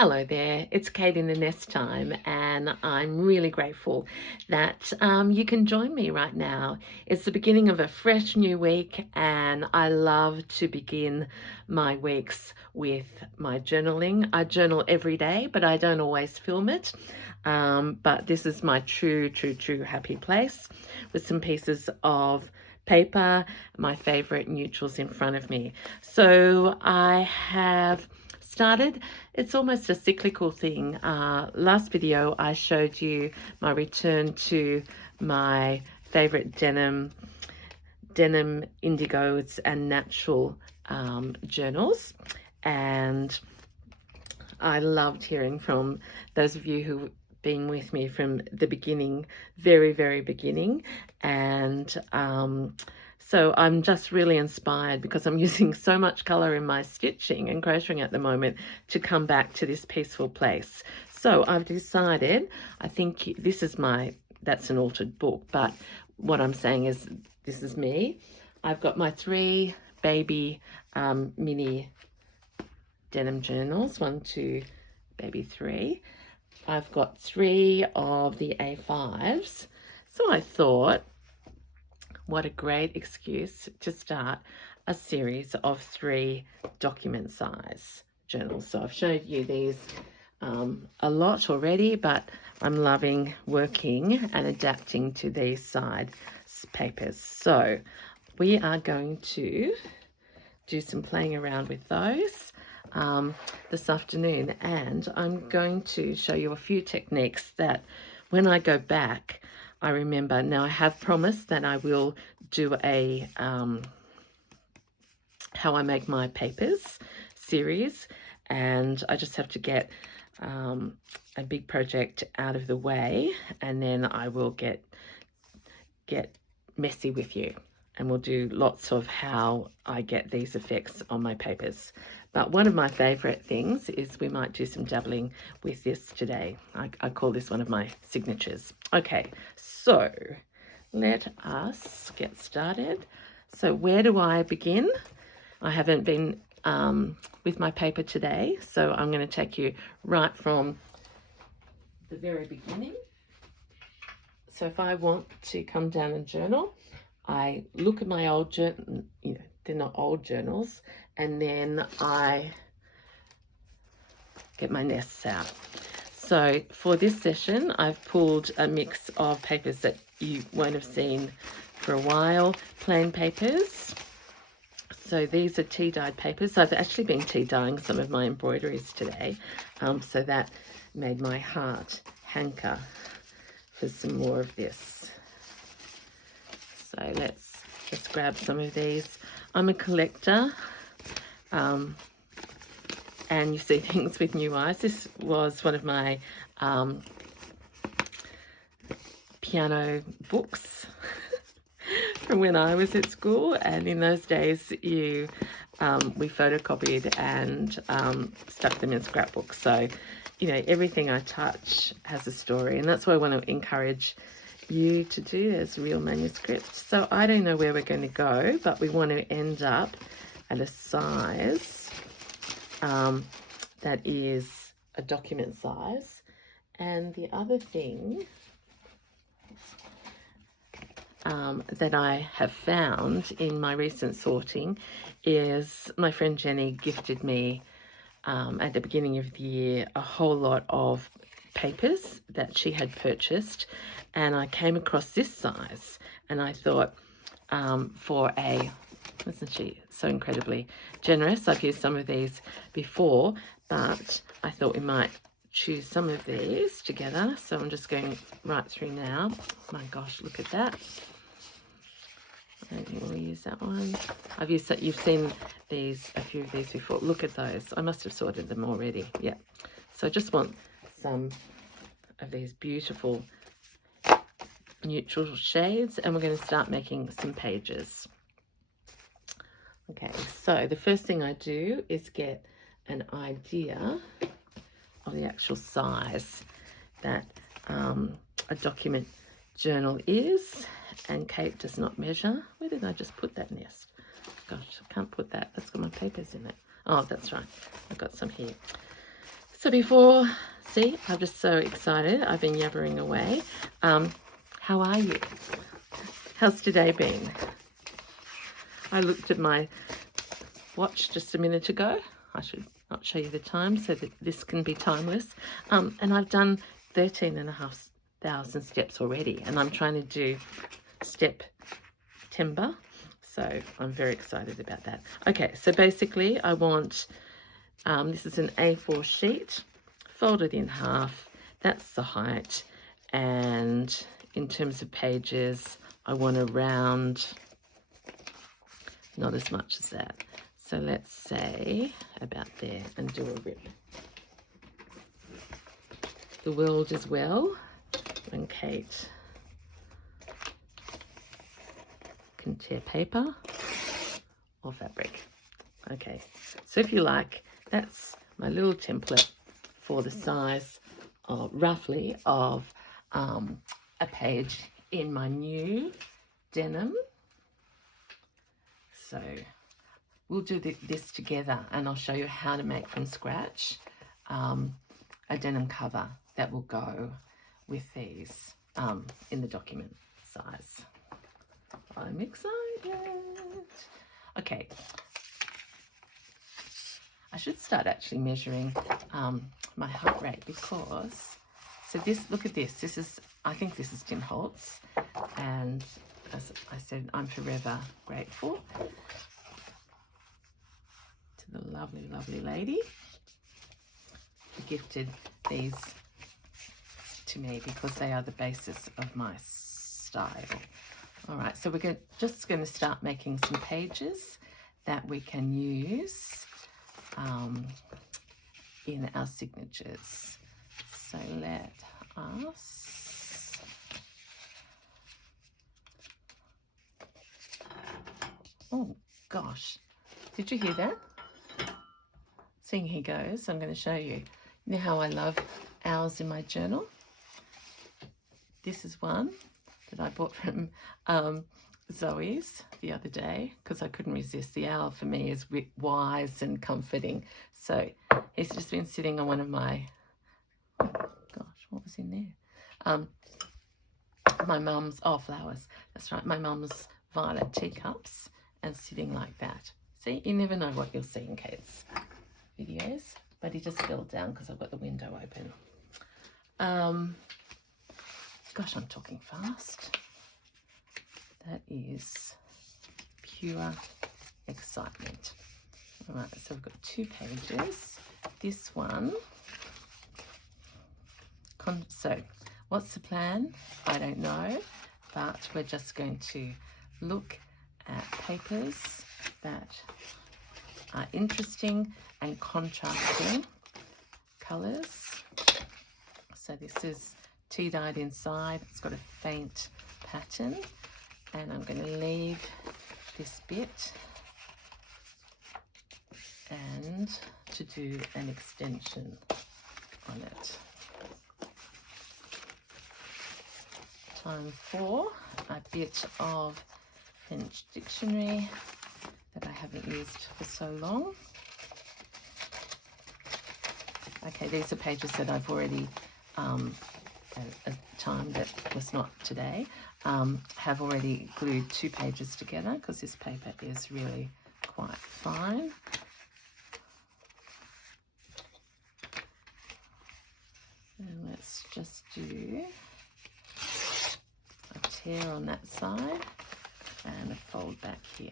Hello there, it's Kate in the Nest Time, and I'm really grateful that you can join me right now. It's the beginning of a fresh new week, and I love to begin my weeks with my journaling. I journal every day, but I don't always film it. But this is my true happy place with some pieces of paper, my favorite neutrals in front of me. So I have started. It's almost a cyclical thing. Last video I showed you my return to my favorite denim indigos and natural journals, and I loved hearing from those of you who've been with me from the beginning, very beginning, and so I'm just really inspired because I'm using so much color in my stitching and crocheting at the moment to come back to this peaceful place. So I've decided, I think this is that's an altered book, but what I'm saying is this is me. I've got my 3 baby mini denim journals, 1, 2, baby 3. I've got 3 of the A5s. So I thought, what a great excuse to start a series of 3 document size journals. So I've showed you these a lot already, but I'm loving working and adapting to these side papers. So we are going to do some playing around with those this afternoon, and I'm going to show you a few techniques that when I go back I remember. Now I have promised that I will do a how I make my papers series, and I just have to get a big project out of the way, and then I will get messy with you, and we'll do lots of how I get these effects on my papers. But one of my favorite things is we might do some dabbling with this today. I call this one of my signatures. Okay, so let us get started. So where do I begin? I haven't been with my paper today, so I'm going to take you right from the very beginning. So if I want to come down and journal, I look at my old journal, they're not old journals, and then I get my nests out. So for this session, I've pulled a mix of papers that you won't have seen for a while, plain papers. So these are tea dyed papers. I've actually been tea dyeing some of my embroideries today, so that made my heart hanker for some more of this. So let's grab some of these. I'm a collector, and you see things with new eyes. This was one of my piano books from when I was at school, and in those days we photocopied and stuck them in scrapbooks. So everything I touch has a story, and that's what I want to encourage you to do. There's real manuscripts. So I don't know where we're going to go, but we want to end up at a size that is a document size. And the other thing that I have found in my recent sorting is my friend Jenny gifted me at the beginning of the year a whole lot of papers that she had purchased, and I came across this size, and I thought, isn't she so incredibly generous? I've used some of these before, but I thought we might choose some of these together. So I'm just going right through now. My gosh, look at that. I don't think we'll use that one. I've used that. You've seen these, a few of these before. Look at those. I must have sorted them already. Yeah. So I just want some of these beautiful neutral shades, and we're going to start making some pages. Okay, so the first thing I do is get an idea of the actual size that a document journal is, and Kate does not measure. Where did I just put that nest? Gosh, I can't put that. That's got my papers in it. Oh, that's right. I've got some here. So before, see, I'm just so excited. I've been yabbering away. How are you? How's today been? I looked at my watch just a minute ago. I should not show you the time so that this can be timeless. And I've done 13,500 steps already, and I'm trying to do step timber. So I'm very excited about that. Okay, so basically I want, this is an A4 sheet, folded in half. That's the height. And in terms of pages, I want around, not as much as that. So let's say about there and do a rip. The world is well when Kate can tear paper or fabric. Okay, so if you like, that's my little template for the size of roughly of a page in my new denim. So we'll do this together, and I'll show you how to make from scratch a denim cover that will go with these in the document size. I'm excited. Okay, I should start actually measuring my heart rate, because, so this, look at this, this is, I think this is Tim Holtz, and as I said, I'm forever grateful to the lovely, lovely lady who gifted these to me, because they are the basis of my style. All right, so we're just going to start making some pages that we can use in our signatures. So let us oh gosh, did you hear that? Seeing he goes, I'm going to show you. You know how I love owls in my journal? This is one that I bought from Zoe's the other day, because I couldn't resist. The owl for me is wise and comforting. So he's just been sitting on one of my, oh gosh, what was in there? My mum's, oh, flowers. That's right, my mum's violet teacups, and sitting like that. See, you never know what you'll see in Kate's videos, but he just fell down because I've got the window open. Gosh, I'm talking fast. That is pure excitement. All right, so we've got 2 pages. This one, so what's the plan? I don't know, but we're just going to look at papers that are interesting and contrasting colours. So this is tea-dyed inside. It's got a faint pattern, and I'm going to leave this bit and to do an extension on it. Time for a bit of French dictionary that I haven't used for so long. Okay, these are pages that I've already, at a time that was not today, have already glued 2 pages together, because this paper is really quite fine. And let's just do a tear on that side and a fold back here.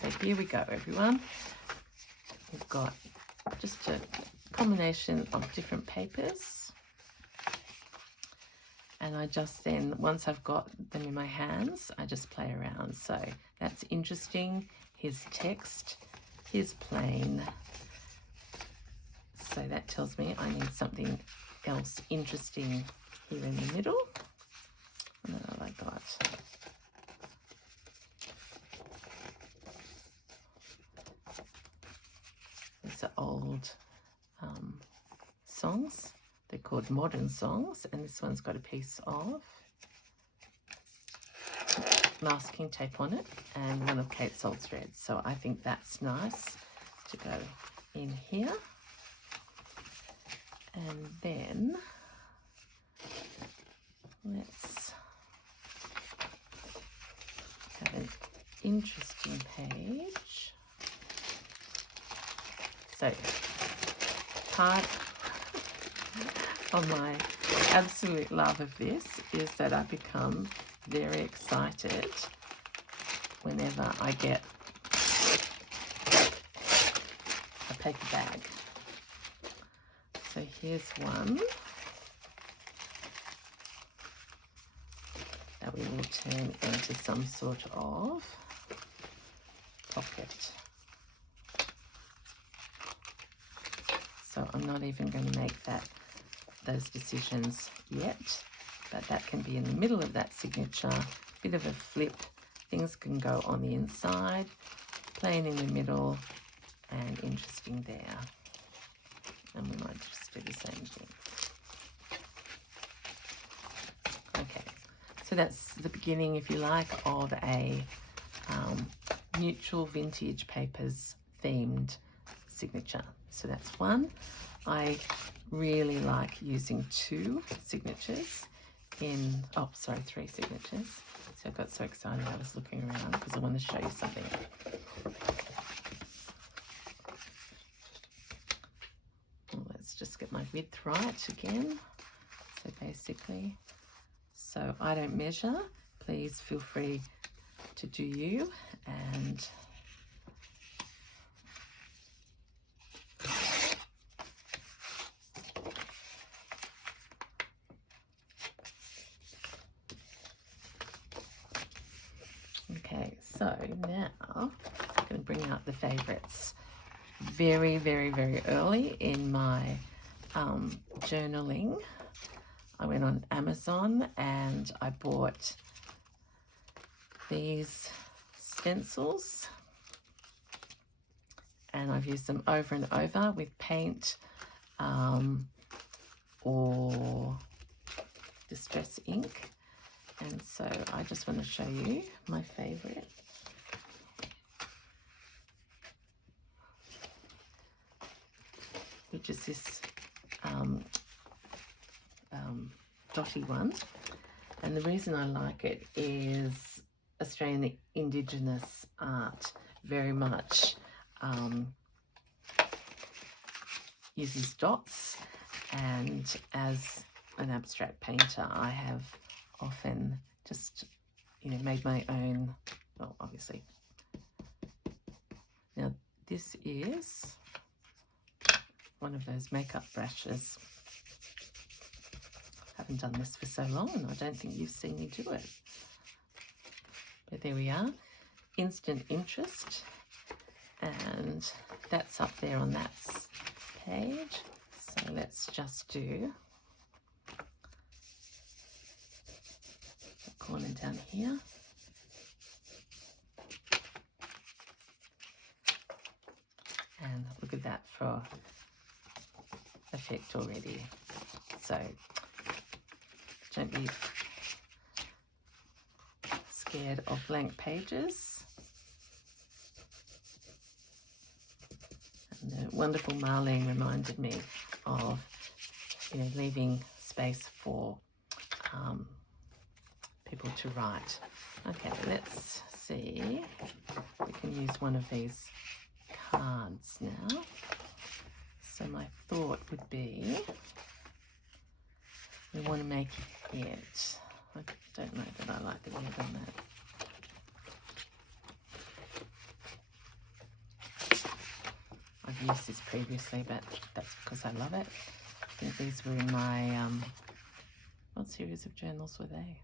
So here we go, everyone. We've got just a combination of different papers, and I just then, once I've got them in my hands, I just play around. So that's interesting. Here's text, here's plain. So that tells me I need something else interesting here in the middle. And then I got these are old songs. They're called modern songs, and this one's got a piece of masking tape on it and one of Kate's old threads. So I think that's nice to go in here. And then let's have an interesting page. So part of my absolute love of this is that I become very excited whenever I get a paper bag. So here's one that we will turn into some sort of pocket. So I'm not even going to make those decisions yet, but that can be in the middle of that signature, bit of a flip. Things can go on the inside, plain in the middle, and interesting there. And we might just do the same thing. Okay, so that's the beginning, if you like, of a neutral vintage papers themed signature. So that's one. I really like using two signatures in, oh, sorry, three signatures. So I got so excited I was looking around because I want to show you something. Well, let's just get my width right again. So basically, so I don't measure. Please feel free to do you. And okay, so now I'm going to bring out the favorites. Very, very, very early in my journaling, I went on Amazon and I bought these stencils, and I've used them over and over with paint or distress ink. And so I just want to show you my favorite. Which is this dotty one. And the reason I like it is Australian Indigenous art very much uses dots, and as an abstract painter I have often just, you know, made my own, well, obviously. Now this is one of those makeup brushes. Haven't done this for so long and I don't think you've seen me do it. But there we are, instant interest, and that's up there on that page. So let's just do a corner down here. And look at that for effect already. So don't be scared of blank pages. And the wonderful Marlene reminded me of, you know, leaving space for people to write. Okay, let's see. We can use one of these cards now. So my thought would be, we want to make it, I don't know that I like the word on that. I've used this previously, but that's because I love it. I think these were in my, what series of journals were they?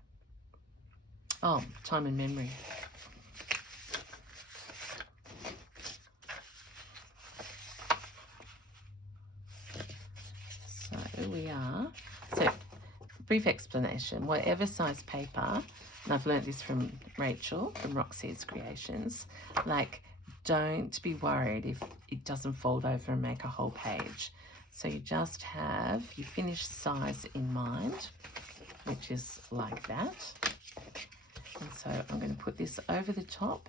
Oh, Time and Memory. So we are, so brief explanation, whatever size paper, and I've learnt this from Rachel from Roxy's Creations, like, don't be worried if it doesn't fold over and make a whole page. So you just have your finished size in mind, which is like that. And so I'm going to put this over the top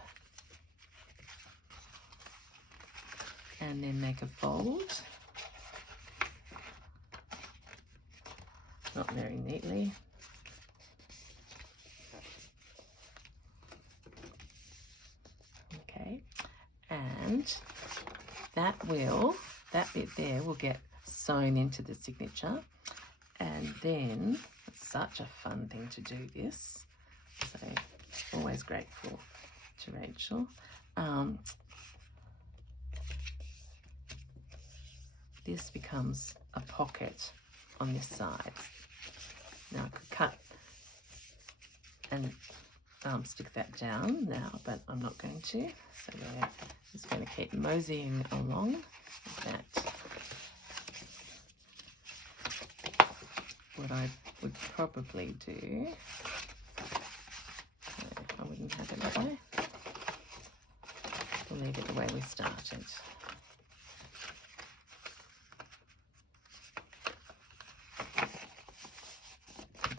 and then make a fold. not very neatly. Okay, and that bit there will get sewn into the signature, and then it's such a fun thing to do this, so always grateful to Rachel. This becomes a pocket on this side. Now I could cut and stick that down now, but I'm not going to. So we're just going to keep moseying along with that. What I would probably do, I wouldn't have it that way. We'll leave it the way we started.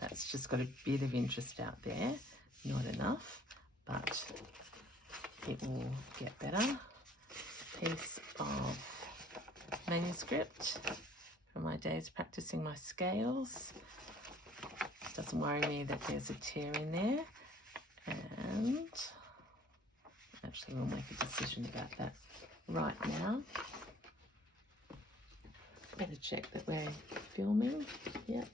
That's just got a bit of interest out there, not enough, but it will get better. Piece of manuscript from my days practicing my scales. Doesn't worry me that there's a tear in there, and actually we'll make a decision about that right now. Better check that we're filming. Yep.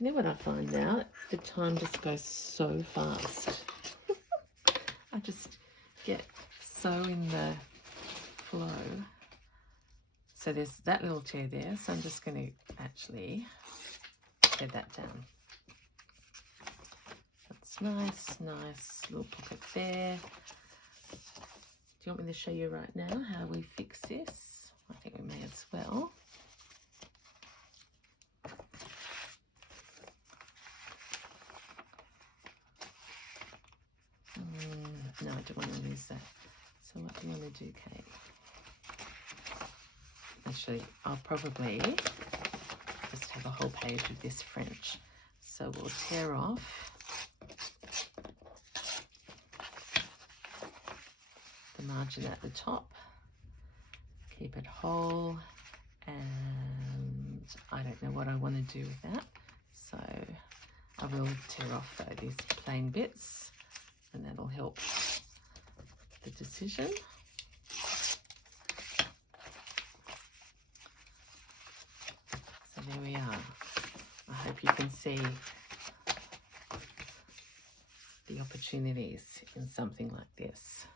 You know what I find now? The time just goes so fast. I just get so in the flow. So there's that little tear there, so I'm just going to actually thread that down. That's nice, nice little pocket there. Do you want me to show you right now how we fix this? I think we may as well. No, I don't want to lose that. So what do you want to do, Kate? Actually, I'll probably just have a whole page of this French. So we'll tear off the margin at the top, keep it whole, and I don't know what I want to do with that. So I will tear off though these plain bits, and that'll help the decision. So there we are. I hope you can see the opportunities in something like this.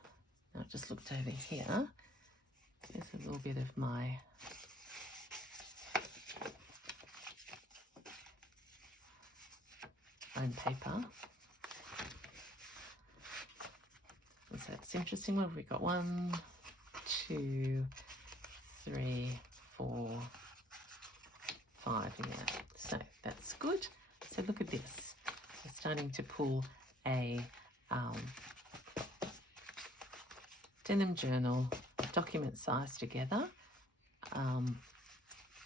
Now I've just looked over here. There's a little bit of my own paper. So it's interesting. What have we got? 1, 2, 3, 4, 5 in there. So that's good. So look at this. We're starting to pull a denim journal document size together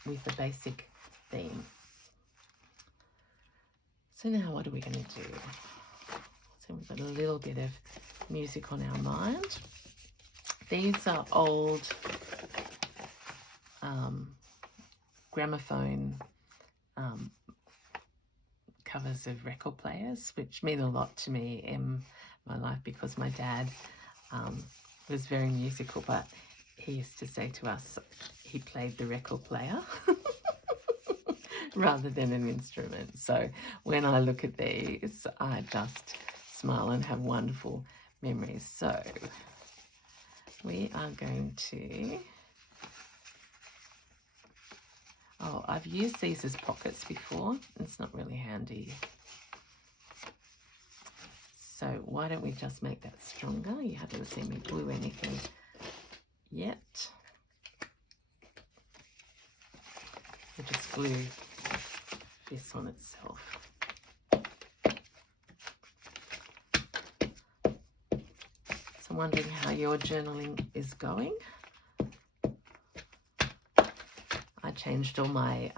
with the basic theme. So now what are we going to do? So we've got a little bit of music on our mind. These are old gramophone covers of record players, which mean a lot to me in my life because my dad was very musical, but he used to say to us he played the record player rather than an instrument. So when I look at these, I just smile and have wonderful memories. So we are going to, oh, I've used these as pockets before. It's not really handy. So why don't we just make that stronger? You haven't seen me glue anything yet. We'll just glue this on itself. So I'm wondering how your journaling is going. I changed all my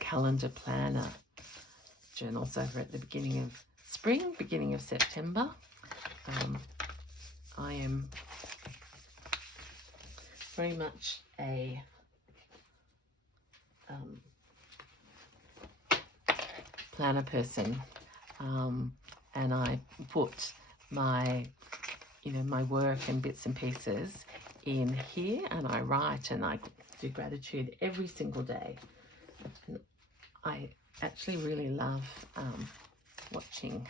calendar planner journals over at the beginning of spring, beginning of September. I am very much a planner person, and I put my my work and bits and pieces in here, and I write and I do gratitude every single day. And I actually really love watching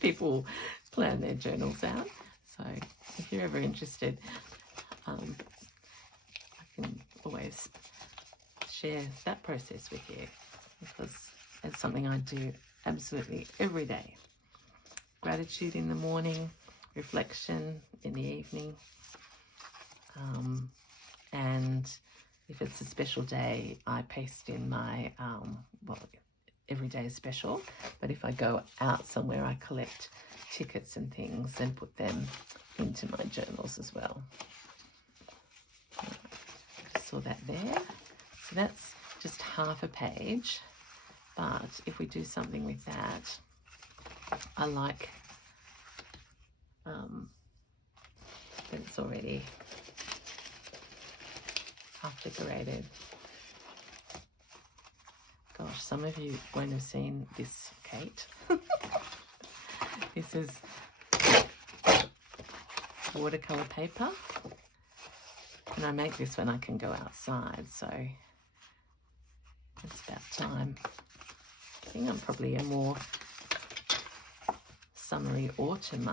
people plan their journals out. So if you're ever interested, I can always share that process with you, because it's something I do absolutely every day. Gratitude in the morning, reflection in the evening, and if it's a special day, I paste in my, well, every day is special, but if I go out somewhere, I collect tickets and things and put them into my journals as well. Saw that there. So that's just half a page, but if we do something with that, I like that it's already half decorated. Gosh, some of you won't have seen this, Kate. This is watercolor paper, and I make this when I can go outside, so it's about time. I think I'm probably a more summery autumn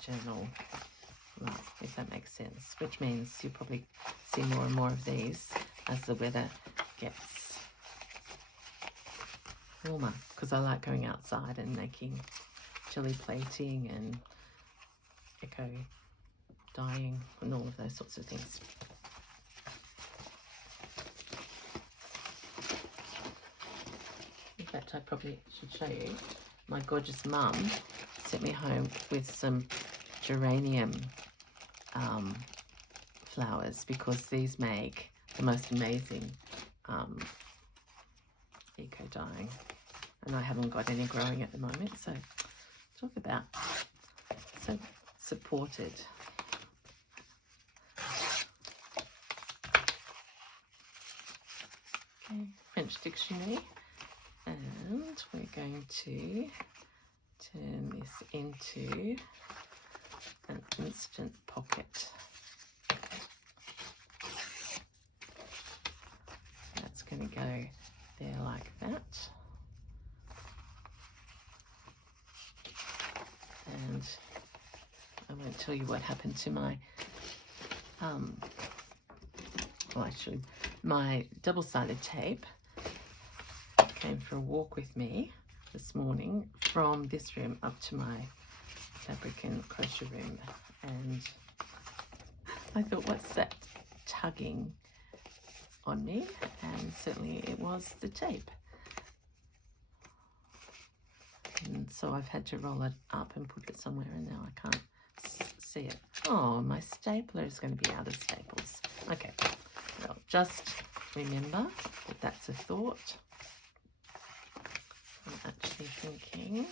journal, right, if that makes sense, which means you'll probably see more and more of these as the weather gets warmer, because I like going outside and making jelly plating and eco dyeing and all of those sorts of things. In fact, I probably should show you. My gorgeous mum sent me home with some geranium flowers, because these make the most amazing eco dyeing, and I haven't got any growing at the moment, so talk about so supported. Okay, French dictionary, and we're going to turn this into an instant pocket. That's going to go there like that. And I won't tell you what happened to my my double-sided tape came for a walk with me this morning from this room up to my fabric and crochet room, and I thought, what's that tugging on me? And certainly it was the tape. And so I've had to roll it up and put it somewhere, and now I can't see it. Oh, my stapler is going to be out of staples. Okay, well, just remember that that's a thought. I'm actually thinking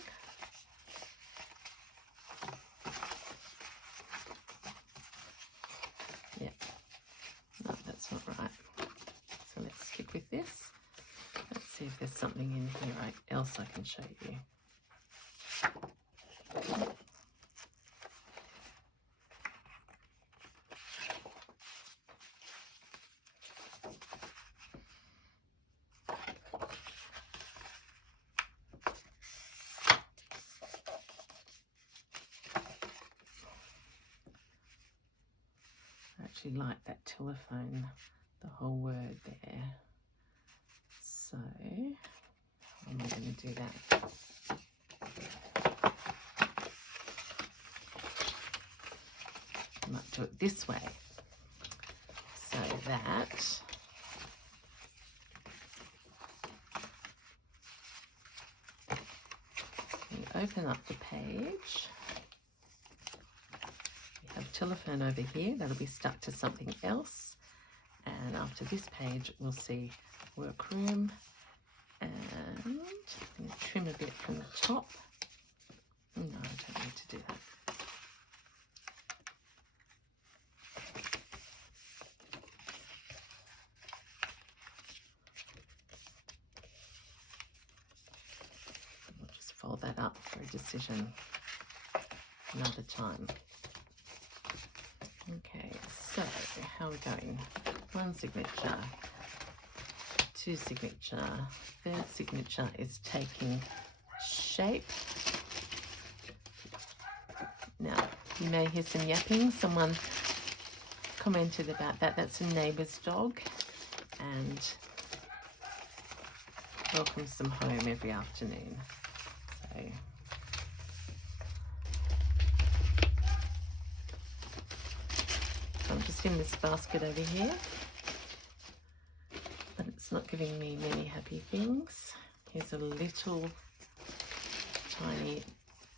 no, that's not right. So let's stick with this. Let's see if there's something in here else I can show you. I actually like that telephone, the whole word there. So I'm not going to do that. I might do it this way, so that you open up the page. You have telephone over here, that'll be stuck to something else, and after this page we'll see workroom, and I'm going to trim a bit from the top. No, I don't need to do that. hold that up for a decision another time. Okay, so how are we going? 1 signature, 2 signature, 3rd signature is taking shape. Now, you may hear some yapping. Someone commented about that. That's a neighbour's dog, and welcomes them home every afternoon. So I'm just in this basket over here, but it's not giving me many happy things. Here's a little tiny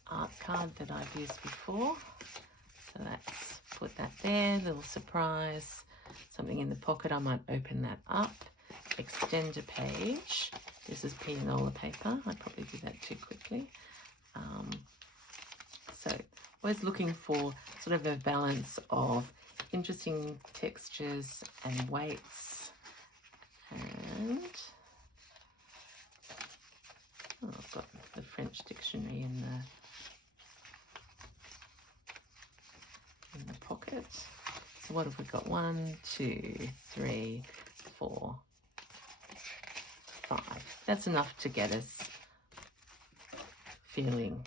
art card that I've used before. So let's put that there, little surprise. Something in the pocket, I might open that up. Extend a page. This is pianola paper. I probably did that too quickly. So always looking for sort of a balance of interesting textures and weights. And I've got the French dictionary in the pocket. So what have we got? 1, 2, 3, 4, 5. That's enough to get us feeling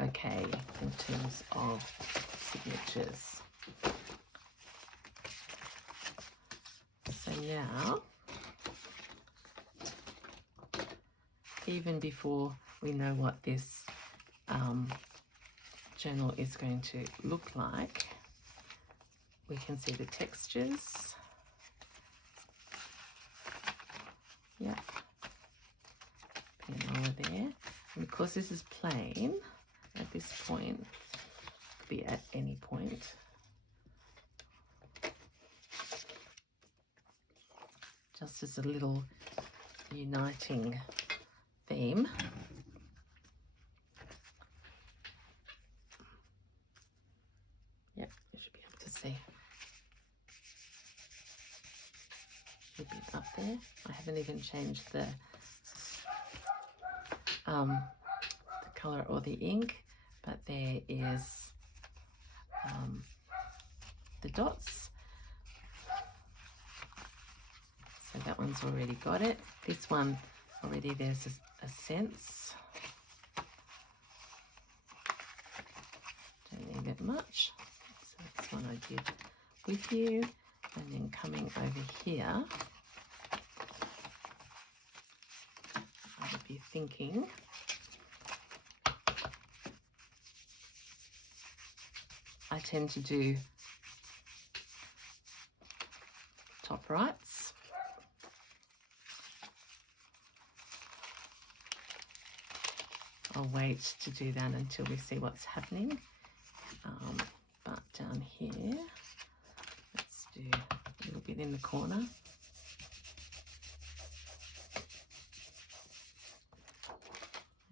okay in terms of signatures. So now, even before we know what this journal is going to look like, we can see the textures. Yeah, pianola there. And because this is plain at this point, could be at any point. Just as a little uniting theme. Yep, you should be able to see. Should be up there. I haven't even changed the colour or the ink, but there is the dots. So that one's already got it. This one already, there's a sense. Don't need it much. So this one I did with you. And then coming over here, I would be thinking I tend to do top rights. I'll wait to do that until we see what's happening. But down here, let's do a little bit in the corner.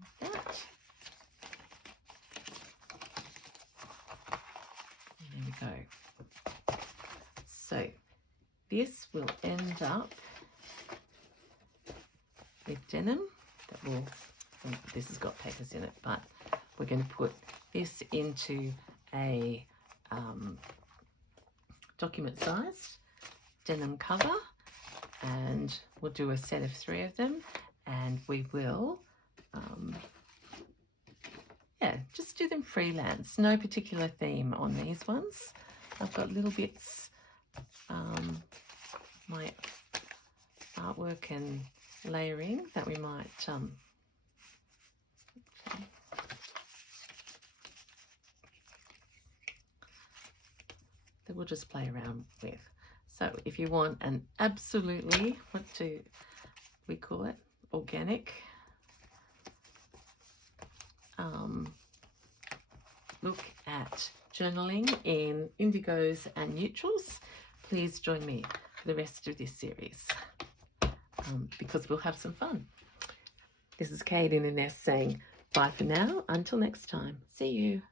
Like that. And there we go. So this will end up with denim that will, this has got papers in it, but we're going to put this into a document sized denim cover, and we'll do a set of 3 of them, and we will just do them freelance. No particular theme on these ones. I've got little bits, my artwork and layering that we might that we'll just play around with. So if you want an absolutely, what do we call it, organic look at journaling in indigos and neutrals, please join me for the rest of this series, because we'll have some fun. This is Kate in the Nest saying bye for now, until next time. See you.